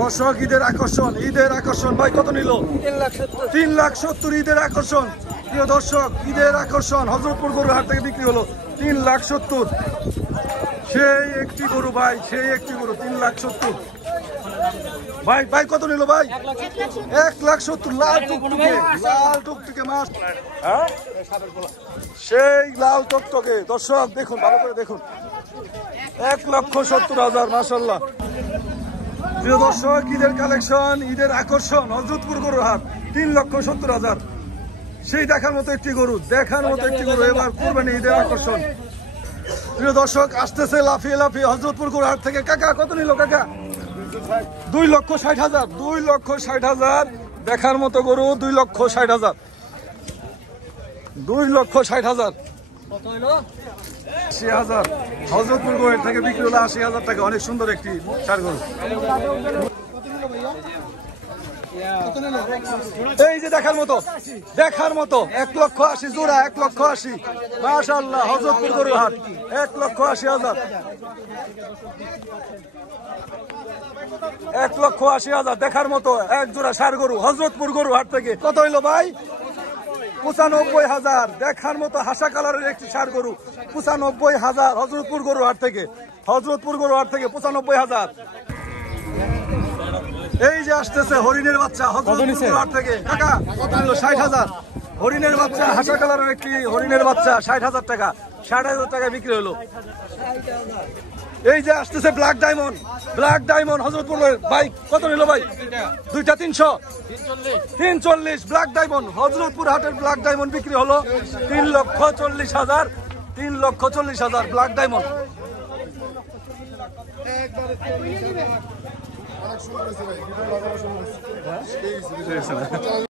দর্শক ঈদের আকর্ষণ ভাই কত নিল? 3,70,000 ঈদের আকর্ষণ। প্রিয় দর্শক ঈদের আকর্ষণ হযরতপুর গরুর হাট থেকে বিক্রি হলো 3,70,000। সেই একটি গরু ভাই, সেই একটি গরু 3,70,000। ভাই ভাই কত নিল ভাই? 1,70,000। লাল টুকটুকে মাছ, হ্যাঁ সেই লাল টকটকে। দর্শক দেখুন, ভালো করে দেখুন, 1,70,000। মাশাআল্লাহ। প্রিয় দর্শক ঈদের কালেকশন, ঈদের আকর্ষণ হযরতপুর গরুর হাট 3,70,000। সেই দেখার মতো একটি গরু, এবার কুরবানি ঈদের আকর্ষণ। প্রিয় দর্শক আসতেছে লাফিয়ে লাফিয়ে হযরতপুর গরুর হাট থেকে। কাকা কত নিল কাকা? 2,60,000। 2,60,000 দেখার মতো গরু, 2,60,000। 2,60,000। 80,000 হযরতপুর গরুর থেকে বিক্রি হলো 80,000 টাকা। অনেক সুন্দর একটি ষাঁড় গরু। এই যে দেখার মতো 1,80,000 জোড়া, 1,80,000। মাশাআল্লাহ হযরতপুর গরুর হাট 1,80,000। 1,80,000 দেখার মতো এক জোড়া ষাঁড় গরু হযরতপুর গরুর হাট থেকে। কত হইলো ভাই? 95,000 দেখার মতো হাসা কালারের একটি ষাঁড় গরু। 95,000 হযরতপুর গরুর হাট থেকে। 95,000। এই যে আসতেছে হরিণের বাচ্চা হযরতপুর হাট থেকে। কাকা কত হলো? 60,000। হরিণের বাচ্চা, হাসা কালারের একটি হরিণের বাচ্চা, 60,000 টাকা। 60,000 টাকা বিক্রি হলো। এই যে আসতেছে ব্ল্যাক ডায়মন্ড হযরতপুরের। ভাই কত নিল ভাই? দুইটা 300। 340 ব্ল্যাক ডায়মন্ড হযরতপুর হাটের ব্ল্যাক ডায়মন্ড বিক্রি হলো 3,40,000। 3,40,000 ব্ল্যাক ডায়মন্ড।